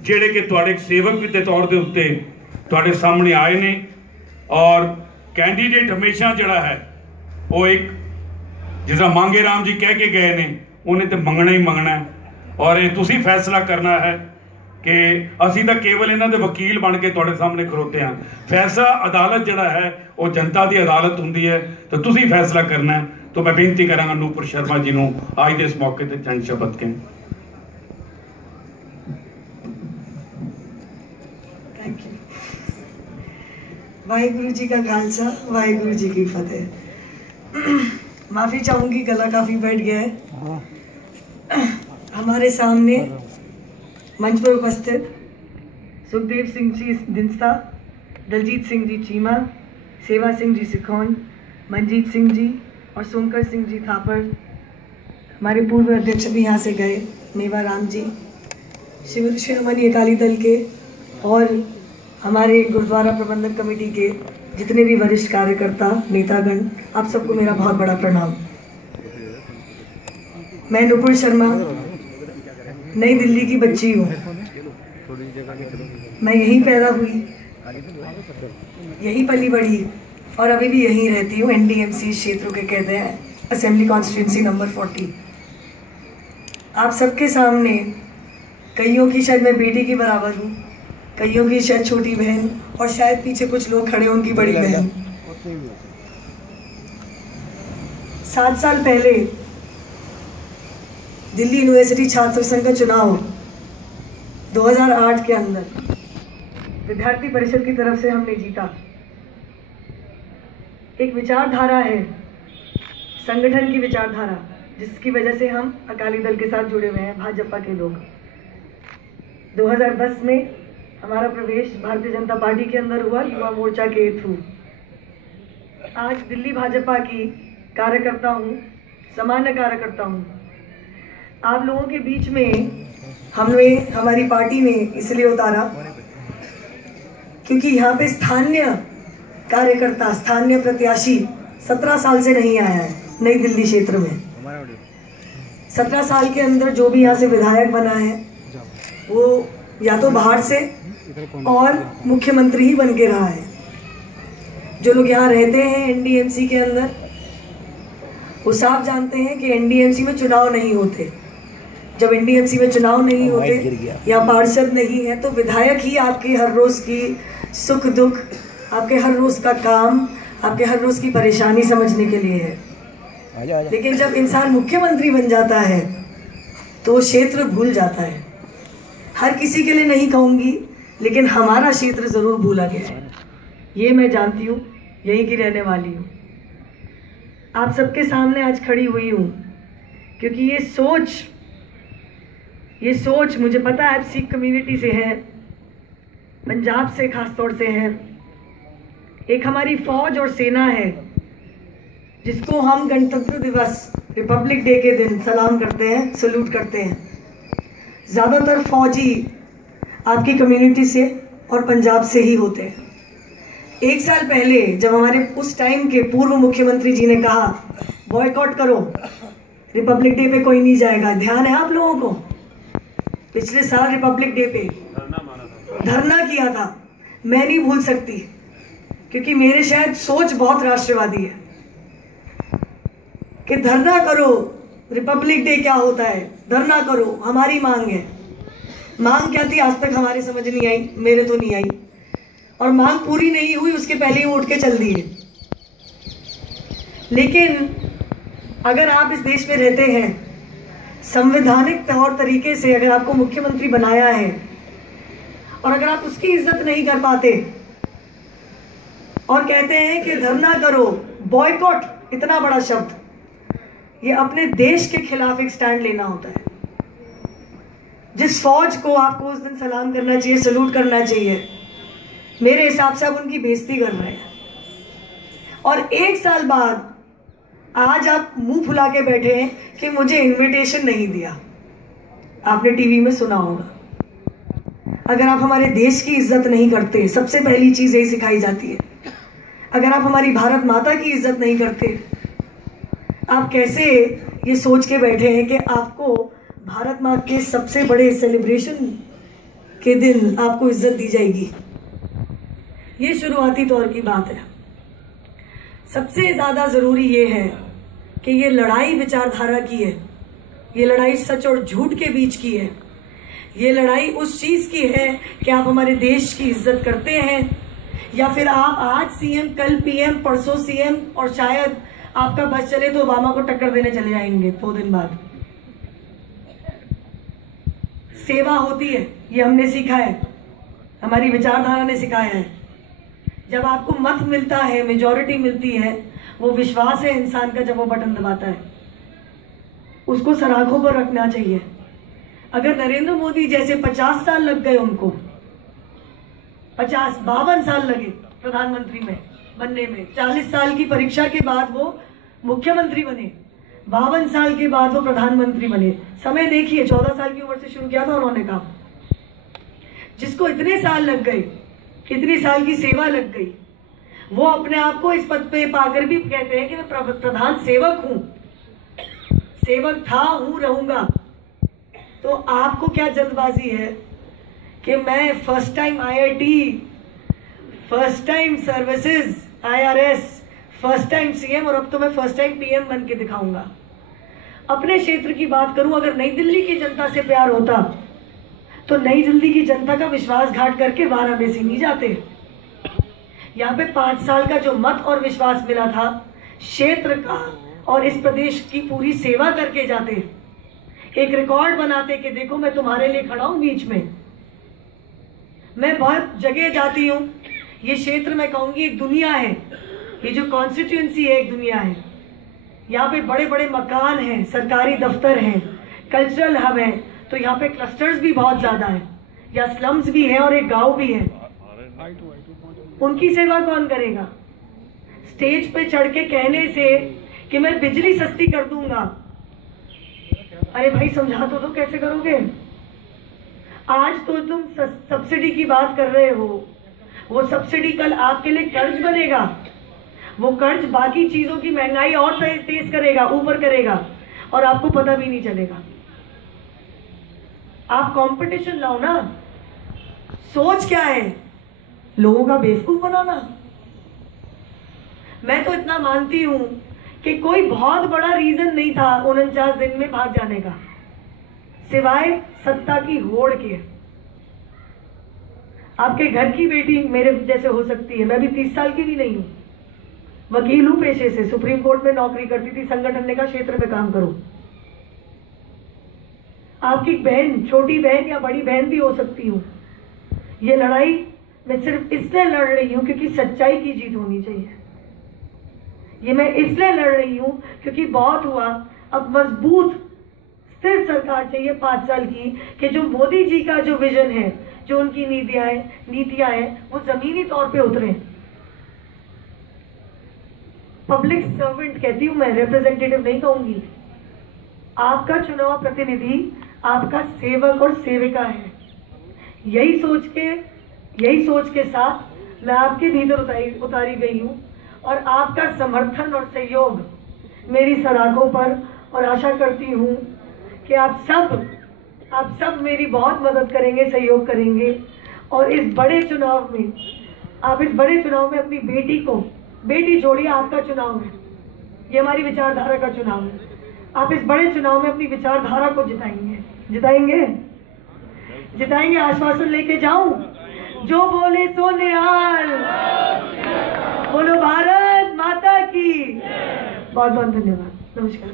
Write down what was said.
ਜਿਹੜੇ ਕਿ ਤੁਹਾਡੇ ਸੇਵਕ ਦੇ ਤੌਰ ਦੇ ਉੱਤੇ ਤੁਹਾਡੇ ਸਾਹਮਣੇ ਆਏ ਨੇ ਔਰ कैंडीडेट हमेशा जड़ा है वो एक जिस मांगे राम जी कह के गए ने उन्हें तो मंगना ही मंगना है और ये तुसी फैसला करना है कि असी तो केवल इन्हां दे वकील बन के तुहाडे सामने खड़ोते हैं। फैसला अदालत जड़ा है वो जनता की अदालत हुंदी है तो तुसी फैसला करना है। तो मैं बेनती करांगा नूपुर शर्मा जी नूं अज दे इस मौके ते चंद शब्द कहें। वाहिगुरु जी का खालसा, वाहिगुरु जी की फतेह। माफ़ी चाहूँगी, गला काफ़ी बैठ गया है। हमारे सामने मंच पर उपस्थित सुखदेव सिंह जी दिंस्ता, दलजीत सिंह जी चीमा, सेवा सिंह जी सिखौन, मनजीत सिंह जी और सोमकर सिंह जी थापड़, हमारे पूर्व अध्यक्ष भी यहाँ से गए, मेवा राम जी, शिरोमणि अकाली दल के और हमारे गुरुद्वारा प्रबंधन कमेटी के जितने भी वरिष्ठ कार्यकर्ता नेतागण, आप सबको मेरा बहुत बड़ा प्रणाम। मैं नूपुर शर्मा नई दिल्ली की बच्ची हूँ। मैं यहीं पैदा हुई, यहीं पली बड़ी और अभी भी यहीं रहती हूँ। NDMC क्षेत्र के कहते हैं, असेंबली कॉन्स्टिट्यूंसी नंबर 40। आप सबके सामने कईयों की शायद मैं बेटी की बराबर हूँ, कईयों की शायद छोटी बहन और शायद पीछे कुछ लोग खड़े उनकी बड़ी बहन। 7 साल पहले दिल्ली यूनिवर्सिटी छात्र संघ का चुनाव 2008 के अंदर विद्यार्थी परिषद की तरफ से हमने जीता। एक विचारधारा है, संगठन की विचारधारा, जिसकी वजह से हम अकाली दल के साथ जुड़े हुए हैं, भाजपा के लोग। 2010 में हमारा प्रवेश भारतीय जनता पार्टी के अंदर हुआ, युवा मोर्चा के थ्रू। आज दिल्ली भाजपा की कार्यकर्ता हूँ, सामान्य कार्यकर्ता हूँ। आप लोगों के बीच में हमें हमारी पार्टी ने इसलिए उतारा क्योंकि यहाँ पे स्थानीय कार्यकर्ता, स्थानीय प्रत्याशी 17 साल से नहीं आया है नई दिल्ली क्षेत्र में। 17 साल के अंदर जो भी यहाँ से विधायक बना है वो या तो बाहर से और मुख्यमंत्री ही बन के रहा है। जो लोग यहाँ रहते हैं NDMC के अंदर, वो साफ जानते हैं कि NDMC में चुनाव नहीं होते। जब NDMC में चुनाव नहीं होते या पार्षद नहीं है तो विधायक ही आपके हर रोज़ की सुख दुख, आपके हर रोज़ का काम, आपके हर रोज़ की परेशानी समझने के लिए है। लेकिन जब इंसान मुख्यमंत्री बन जाता है तो वो क्षेत्र भूल जाता है। हर किसी के लिए नहीं कहूँगी, लेकिन हमारा क्षेत्र ज़रूर भूला गया है, ये मैं जानती हूँ, यहीं की रहने वाली हूँ। आप सबके सामने आज खड़ी हुई हूँ क्योंकि ये सोच मुझे पता है आप सिख कम्युनिटी से है, पंजाब से खास तौर से है। एक हमारी फौज और सेना है जिसको हम गणतंत्र दिवस, रिपब्लिक डे के दिन सलाम करते हैं, सल्यूट करते हैं। ज़्यादातर फौजी आपकी कम्युनिटी से और पंजाब से ही होते हैं। 1 साल पहले जब हमारे उस टाइम के पूर्व मुख्यमंत्री जी ने कहा बॉयकॉट करो, रिपब्लिक डे पे कोई नहीं जाएगा, ध्यान है आप लोगों को? पिछले साल रिपब्लिक डे पे धरना किया था। मैं नहीं भूल सकती क्योंकि मेरे शायद सोच बहुत राष्ट्रवादी है कि धरना करो, रिपब्लिक डे क्या होता है, धरना करो, हमारी मांग है। मांग क्या थी आज तक हमारे समझ नहीं आई, मेरे तो नहीं आई, और मांग पूरी नहीं हुई उसके पहले ही उठ के चल दिए। लेकिन अगर आप इस देश में रहते हैं, संवैधानिक तौर तरीके से अगर आपको मुख्यमंत्री बनाया है और अगर आप उसकी इज्जत नहीं कर पाते और कहते हैं कि धरना करो, बॉयकॉट, इतना बड़ा शब्द, ये अपने देश के खिलाफ एक स्टैंड लेना होता है। जिस फौज को आपको उस दिन सलाम करना चाहिए, सल्यूट करना चाहिए, मेरे हिसाब से आप उनकी बेइज्जती कर रहे हैं। और 1 साल बाद आज आप मुंह फुला के बैठे हैं कि मुझे इनविटेशन नहीं दिया। आपने टीवी में सुना होगा। अगर आप हमारे देश की इज्जत नहीं करते, सबसे पहली चीज यही सिखाई जाती है, अगर आप हमारी भारत माता की इज्जत नहीं करते, आप कैसे ये सोच के बैठे हैं कि आपको भारत माँ के सबसे बड़े सेलिब्रेशन के दिन आपको इज्जत दी जाएगी। ये शुरुआती दौर की बात है। सबसे ज्यादा जरूरी ये है कि ये लड़ाई विचारधारा की है, ये लड़ाई सच और झूठ के बीच की है, ये लड़ाई उस चीज की है कि आप हमारे देश की इज्जत करते हैं या फिर आप आज सीएम, कल पीएम, परसों सीएम और शायद आपका बस चले तो ओबामा को टक्कर देने चले जाएंगे 2 दिन बाद। सेवा होती है, ये हमने सीखा है, हमारी विचारधारा ने सिखाया है। जब आपको मत मिलता है, मेजॉरिटी मिलती है, वो विश्वास है इंसान का जब वो बटन दबाता है, उसको सराखों पर रखना चाहिए। अगर नरेंद्र मोदी जैसे 50 साल लग गए उनको, 52 साल लगे प्रधानमंत्री में बनने में, 40 साल की परीक्षा के बाद वो मुख्यमंत्री बने, 52 साल के बाद वो प्रधानमंत्री बने। समय देखिए, 14 साल की उम्र से शुरू किया था उन्होंने काम। जिसको इतने साल लग गए, इतनी साल की सेवा लग गई, वो अपने आप को इस पद पे पाकर भी कहते हैं कि मैं प्रधान सेवक हूं, सेवक था, हूं, रहूंगा। तो आपको क्या जल्दबाजी है कि मैं first time IIT, first time services, IRS, first time CM और अब तो मैं फर्स्ट टाइम पीएम बन के दिखाऊंगा। अपने क्षेत्र की बात करूं, अगर नई दिल्ली की जनता से प्यार होता तो नई दिल्ली की जनता का विश्वासघात करके वाराणसी नहीं जाते। यहाँ पे 5 साल का जो मत और विश्वास मिला था क्षेत्र का और इस प्रदेश की पूरी सेवा करके जाते, एक रिकॉर्ड बनाते कि देखो मैं तुम्हारे लिए खड़ा हूं बीच में। मैं बहुत जगह जाती हूँ, ये क्षेत्र मैं कहूंगी एक दुनिया है, ये जो कॉन्स्टिट्यूएंसी है एक दुनिया है। यहाँ पे बड़े बड़े मकान हैं, सरकारी दफ्तर हैं, कल्चरल हब है, तो यहाँ पे क्लस्टर्स भी बहुत ज्यादा है, या स्लम्स भी है और एक गांव भी है। उनकी सेवा कौन करेगा? स्टेज पे चढ़ के कहने से कि मैं बिजली सस्ती कर दूंगा, अरे भाई समझा तो दो, कैसे करोगे? आज तो तुम सब्सिडी की बात कर रहे हो, वो सब्सिडी कल आपके लिए कर्ज बनेगा, वो कर्ज बाकी चीजों की महंगाई और तेज करेगा, ऊपर करेगा, और आपको पता भी नहीं चलेगा। आप कंपटीशन लाओ ना। सोच क्या है? लोगों का बेवकूफ बनाना। मैं तो इतना मानती हूं कि कोई बहुत बड़ा रीजन नहीं था 49 दिन में भाग जाने का, सिवाय सत्ता की होड़ के। आपके घर की बेटी मेरे जैसे हो सकती है, मैं भी 30 साल की भी नहीं हूं, वकील हूं पेशे से, सुप्रीम कोर्ट में नौकरी करती थी, संगठन का क्षेत्र में काम करूं। आपकी बहन, छोटी बहन या बड़ी बहन भी हो सकती हूं। ये लड़ाई मैं सिर्फ इसलिए लड़ रही हूं क्योंकि सच्चाई की जीत होनी चाहिए। ये मैं इसलिए लड़ रही हूं क्योंकि बहुत हुआ, अब मजबूत स्थिर सरकार चाहिए 5 साल की, कि जो मोदी जी का जो विजन है, जो उनकी नीतियां हैं, वो जमीनी तौर पे उतरे। पब्लिक सर्वेंट कहती हूं मैं, रिप्रेजेंटेटिव नहीं कहूंगी। आपका चुनाव प्रतिनिधि आपका सेवक और सेविका है। यही सोच के साथ मैं आपके भीतर उतारी गई हूं, और आपका समर्थन और सहयोग मेरी सराखों पर, और आशा करती हूं कि आप सब मेरी बहुत मदद करेंगे, सहयोग करेंगे, और इस बड़े चुनाव में अपनी बेटी छोड़िए, आपका चुनाव है, ये हमारी विचारधारा का चुनाव है। आप इस बड़े चुनाव में अपनी विचारधारा को जिताएंगे। आश्वासन लेके जाऊं, जो बोले सो निहाल, बोलो भारत माता की। बहुत बहुत धन्यवाद, नमस्कार।